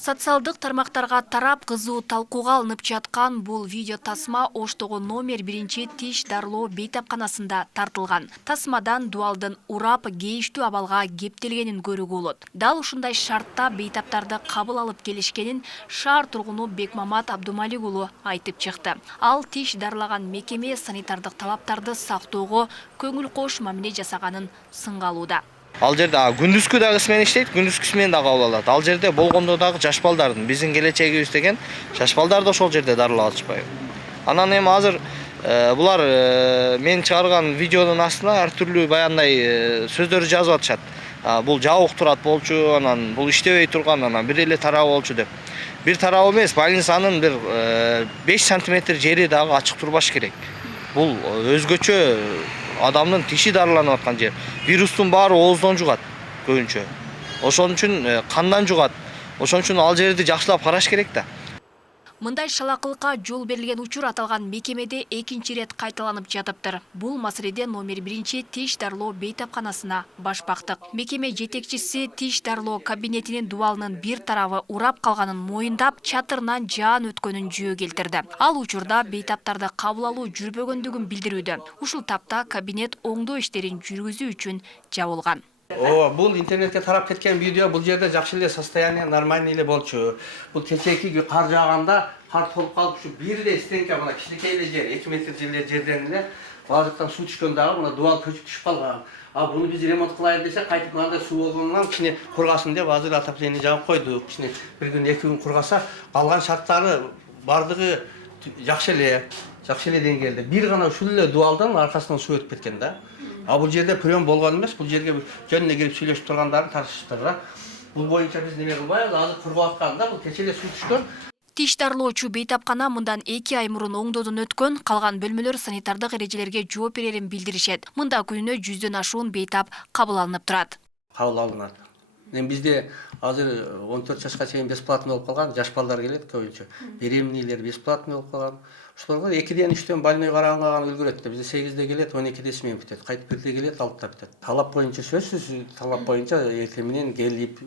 Социалдык тармактарга тарап кызуу талкууга алынып жаткан бул видео тасма Оштогу номер 1 тиш дарылоо бейтапканасында тартылган. Тасмадан дуалдын урап кейиштүү абалга кептелгенин көрүүгө болот. Дал ушундай шартта бейтаптарды кабыл алып келишкенин шаар тургуну Бекмамат Абдумалик уулу айтып чыкты. Ал тиш дарылаган мекеме санитардык талаптарды сактоого көңүл кош мамиле жасаганын сынга алууда. Ал жерде күндүзгү дагы исмен иштейт, күндүзгүсү дагы кабыл алат. Ал жерде болгондо дагы жаш балдардын, биздин келечегибиз деген жаш балдар да ошол жерде дарылап атышпайбы. Анан эми азыр булар мен чыгарган видеонун астына ар түрлүү баягындай сөздөр жазып атышат. Бул жабык турат болчу, анан бул иштебей турган, анан бир эле тарабы болчу деп. Бир тарабы эмес, больницанын бир 5 сантиметр жери дагы ачык турбаш керек. Бул өзгөчө адамдын тиши дарыланып аткан жер. Вирустун баары ооздон жугат көбүнчө. Ошон үчүн кандан жугат. Ошон үчүн ал жерди жакшылап караш керек да. Мындай шалакылыкка жол берилген учур аталган мекемеде экинчи рет кайталанып жатыптыр. Бул маселеде номер 1 тиш дарылоо бейтапканасына баш бактык. Мекеме жетекчиси тиш дарылоо кабинетинин дуалынын бир тарабы урап калганын моюндап, чатырынан жаан өткөнүн жөө келтирди. Ал учурда бейтаптарды кабыл алуу жүрбөгөндүгүн билдирүүдө. Ушул тапта кабинет оңдоо иштерин жүргүзүү үчүн жабылган. Бул интернетке тарап кеткен видео, бул жерде жакшы эле состояние нормальный эле болчу. Бул кечээки кар жааганда кар толуп калып ушу бир эле стенка мына кичинекей эле жер, 2 метр жерден эле базыктан суу түшкөн дагы мына дуал көчүп түшүп калган. Буну биз ремонт кылайын десек, кайтып мындай суу болгондон кичине кургасын деп азыр отопление жабып койдук. Кичине бир күн 2 күн кургаса, калган шарттары бардыгы жакшы эле деңгээлде. Бир гана ушул эле дуалдан аркасынан суу өтүп кеткен да. Бул жерде прием болгон эмес, бул жерге жөнүнө кирип сүйлөшүп тургандарын тартышыптыр да. Бул боюнча биз неме кылбайбыз, азыр кургап атканда бул кече эле суу түшкөн. Тиш дарылоочу бейтапкана мындан 2 ай мурун оңдоодон өткөн, калган бөлмөлөр санитардык эрежелерге жооп берерин билдиришет. Мында күнүнө 100дөн ашуун бейтап кабыл алынып турат. Кабыл алынат. Бизде азыр 14 жашка чейин бесплатно болуп калган, жаш балдар келет көбүнчө. Беременныйлер бесплатно болуп калган. Ошолорго 2ден 3дөн больной караганга гана үлгүрөт. Бизде 8де келет, 12де смен бүтөт. Кайтып 1де келет, 6да бүтөт. Талап боюнча сөзсүз, талап боюнча эртең менен келип,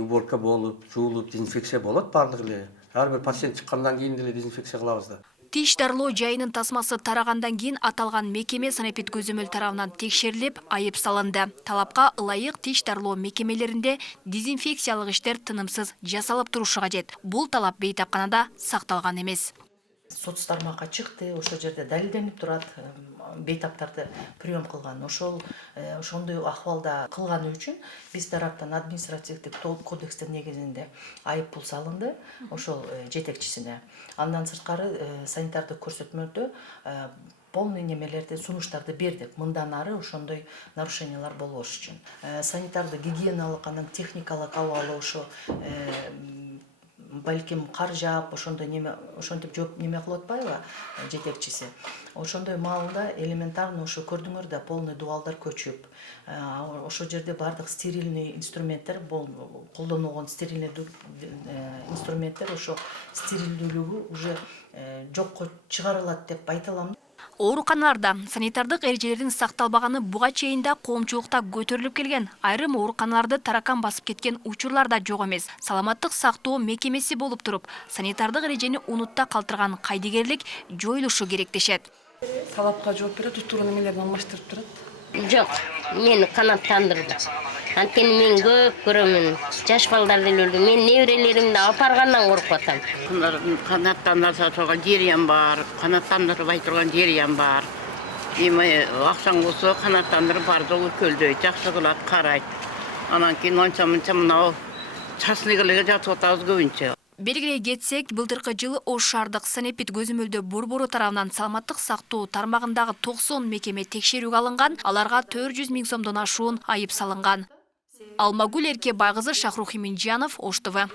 уборка болуп, жуулуп, дезинфекция болот бардыгы эле. Ар бир пациент чыккандан кийин деле дезинфекция кылабыз да. Тиш дарылоо жайынын тасмасы тарагандан кийин аталган мекеме санэпид көзөмөл тарабынан текшерилип, айып салынды. Талапка ылайык тиш дарылоо мекемелеринде дезинфекциялык иштер тынымсыз жасалып турушу кажет. Бул талап бейтапканада сакталган эмес. Соц тармакка чыкты, ошол жерде далилденип турат, бейтаптарды прием кылган. Ошондой ахвалда кылганы үчүн биз тараптан административдик кодекстин негизинде айып пул салынды ошол жетекчисине. Андан сырткары санитардык көрсөтмөлдө полный немелерди, сунуштарды бердик. Мындан ары ошондой нарушениялар болбош үчүн. Санитардык гигиеналык, анан техникалык абалы ошо балким кар жаап, ошентип жооп неме кылып атпайбы жетекчиси. Ошондой маалында элементарно ошо көрдүңөр да, полный дуалдар көчүп, ошол жерде бардык стерильный инструменттер, колдонулгон стерильный инструменттер ошо стерилдүүлүгү уже жокко чыгарылат деп айта алам. Ооруканаларда санитардык эрежелердин сакталбаганы буга чейин да коомчулукта көтөрүлүп келген. Айрым ооруканаларды таракан басып кеткен учурлар да жок эмес. Саламаттык сактоо мекемеси болуп туруп, санитардык эрежени унутта калтырган кайдыгерлик жоюлушу керек дешет. Талапка жооп берет, туттурган эмелерин алмаштырып турат. Жок, мени канаттандырды. Анткени мен көп көрөмүн. Жаш балдар деле өлдү. Мен неберелеримди алып баргандан коркуп атам. Канаттандырса турган жери бар, канаттандырбай турган жери бар. Эми акчаң болсо канаттандырып барды өлкөлдөйт, жакшы кылат, карайт. Анан кийин онча-мынча мынау частныйларга жатып атабыз көбүнчө. Белгилей кетсек, былтыркы жылы Ош шаардык санэпид көзөмөлдө борбору тарабынан саламаттык сактоо тармагындагы 90 мекеме текшерүүгө алынган, аларга 400 000 сомдон ашуун айып салынган. Алмагүл Эркебайкызы, Шахрух Иминжанов, Ош ТВ.